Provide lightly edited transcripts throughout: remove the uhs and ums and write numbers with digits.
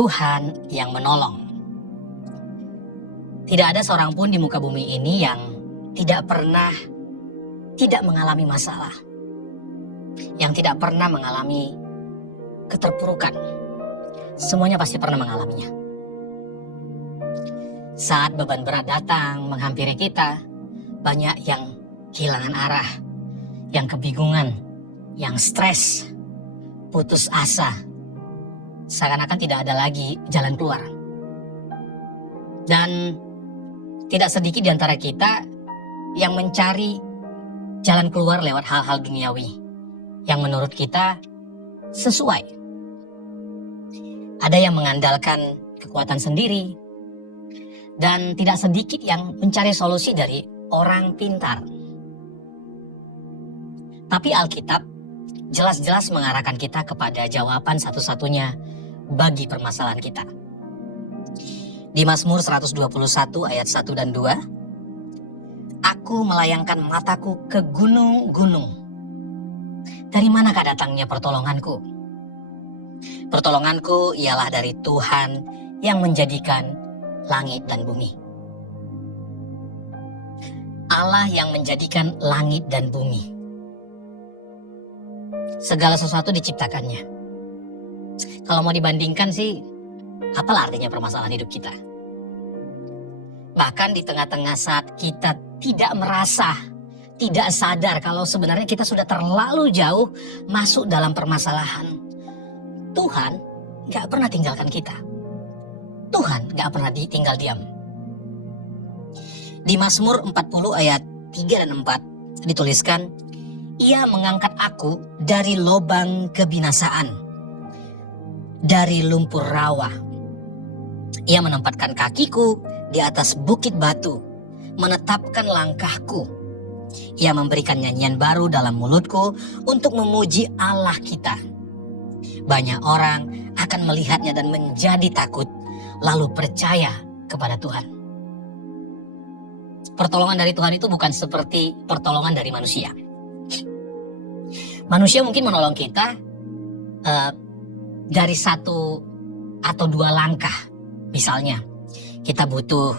Tuhan yang menolong. Tidak ada seorang pun di muka bumi ini yang tidak pernah tidak mengalami masalah, yang tidak pernah mengalami keterpurukan. Semuanya pasti pernah mengalaminya. Saat beban berat datang menghampiri kita, banyak yang kehilangan arah, yang kebingungan, yang stres, putus asa, seakan-akan tidak ada lagi jalan keluar. Dan tidak sedikit di antara kita yang mencari jalan keluar lewat hal-hal duniawi yang menurut kita sesuai. Ada yang mengandalkan kekuatan sendiri, dan tidak sedikit yang mencari solusi dari orang pintar. Tapi Alkitab jelas-jelas mengarahkan kita kepada jawaban satu-satunya bagi permasalahan kita. Di Mazmur 121 ayat 1 dan 2, aku melayangkan mataku ke gunung-gunung. Dari manakah datangnya pertolonganku? Pertolonganku ialah dari Tuhan yang menjadikan langit dan bumi. Allah yang menjadikan langit dan bumi. Segala sesuatu diciptakannya. Kalau mau dibandingkan sih, apalah artinya permasalahan hidup kita? Bahkan di tengah-tengah saat kita tidak merasa, tidak sadar kalau sebenarnya kita sudah terlalu jauh masuk dalam permasalahan, Tuhan gak pernah tinggalkan kita. Tuhan gak pernah tinggal diam. Di Mazmur 40 ayat 3 dan 4 dituliskan, ia mengangkat aku dari lubang kebinasaan, dari lumpur rawa. Ia menempatkan kakiku di atas bukit batu, menetapkan langkahku. Ia memberikan nyanyian baru dalam mulutku untuk memuji Allah kita. Banyak orang akan melihatnya dan menjadi takut, lalu percaya kepada Tuhan. Pertolongan dari Tuhan itu bukan seperti pertolongan dari manusia. Manusia mungkin menolong kita dari satu atau dua langkah. Misalnya, kita butuh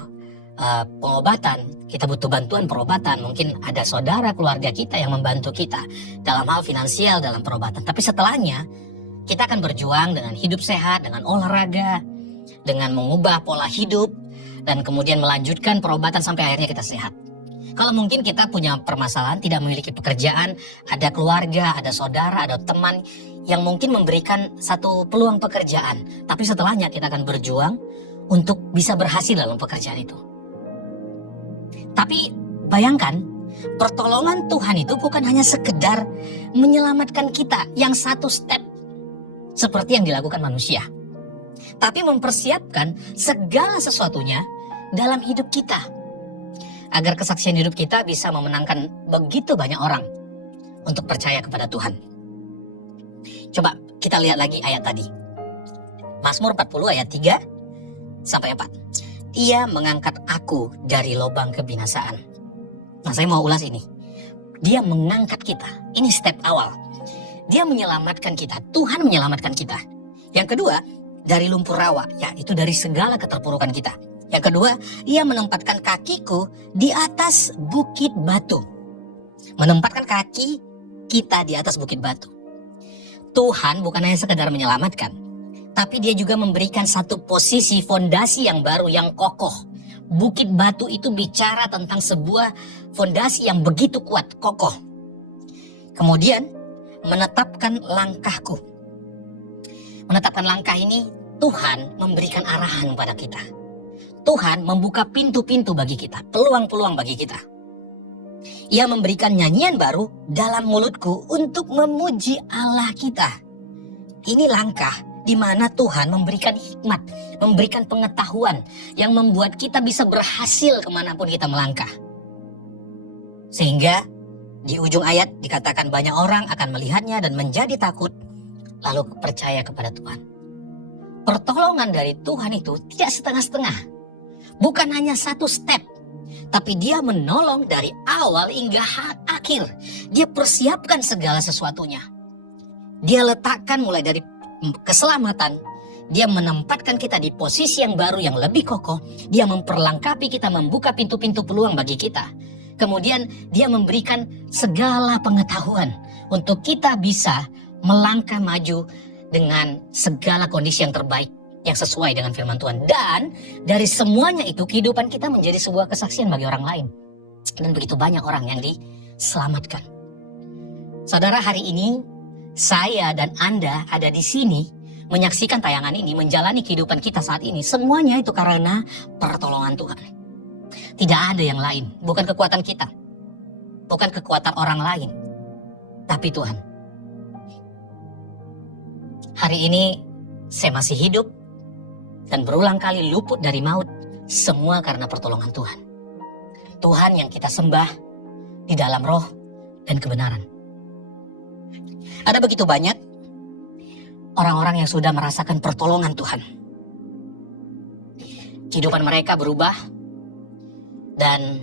pengobatan, kita butuh bantuan perobatan. Mungkin ada saudara keluarga kita yang membantu kita dalam hal finansial, dalam perobatan. Tapi setelahnya, kita akan berjuang dengan hidup sehat, dengan olahraga, dengan mengubah pola hidup, dan kemudian melanjutkan perobatan sampai akhirnya kita sehat. Kalau mungkin kita punya permasalahan, tidak memiliki pekerjaan, ada keluarga, ada saudara, ada teman yang mungkin memberikan satu peluang pekerjaan, tapi setelahnya kita akan berjuang untuk bisa berhasil dalam pekerjaan itu. Tapi bayangkan, pertolongan Tuhan itu bukan hanya sekedar menyelamatkan kita yang satu step seperti yang dilakukan manusia, tapi mempersiapkan segala sesuatunya dalam hidup kita, agar kesaksian hidup kita bisa memenangkan begitu banyak orang untuk percaya kepada Tuhan. Coba kita lihat lagi ayat tadi. Mazmur 40 ayat 3 sampai 4. Ia mengangkat aku dari lubang kebinasaan. Nah, saya mau ulas ini. Dia mengangkat kita. Ini step awal. Dia menyelamatkan kita. Tuhan menyelamatkan kita. Yang kedua, dari lumpur rawa, yaitu dari segala keterpurukan kita. Yang kedua, ia menempatkan kakiku di atas bukit batu. Menempatkan kaki kita di atas bukit batu. Tuhan bukan hanya sekedar menyelamatkan, tapi dia juga memberikan satu posisi fondasi yang baru, yang kokoh. Bukit batu itu bicara tentang sebuah fondasi yang begitu kuat, kokoh. Kemudian, menetapkan langkahku. Menetapkan langkah ini, Tuhan memberikan arahan pada kita. Tuhan membuka pintu-pintu bagi kita, peluang-peluang bagi kita. Ia memberikan nyanyian baru dalam mulutku untuk memuji Allah kita. Ini langkah di mana Tuhan memberikan hikmat, memberikan pengetahuan yang membuat kita bisa berhasil kemanapun kita melangkah. Sehingga di ujung ayat dikatakan banyak orang akan melihatnya dan menjadi takut, lalu percaya kepada Tuhan. Pertolongan dari Tuhan itu tidak setengah-setengah. Bukan hanya satu step, tapi dia menolong dari awal hingga akhir. Dia persiapkan segala sesuatunya. Dia letakkan mulai dari keselamatan, Dia menempatkan kita di posisi yang baru, yang lebih kokoh. Dia memperlengkapi kita, membuka pintu-pintu peluang bagi kita. Kemudian dia memberikan segala pengetahuan untuk kita bisa melangkah maju dengan segala kondisi yang terbaik, yang sesuai dengan firman Tuhan. Dan dari semuanya itu kehidupan kita menjadi sebuah kesaksian bagi orang lain. Dan begitu banyak orang yang diselamatkan. Saudara, hari ini saya dan Anda ada di sini menyaksikan tayangan ini, menjalani kehidupan kita saat ini. Semuanya itu karena pertolongan Tuhan. Tidak ada yang lain, bukan kekuatan kita, bukan kekuatan orang lain, tapi Tuhan. Hari ini saya masih hidup dan berulang kali luput dari maut, semua karena pertolongan Tuhan. Tuhan yang kita sembah di dalam roh dan kebenaran. Ada begitu banyak orang-orang yang sudah merasakan pertolongan Tuhan. Kehidupan mereka berubah dan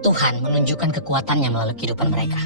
Tuhan menunjukkan kekuatannya melalui kehidupan mereka.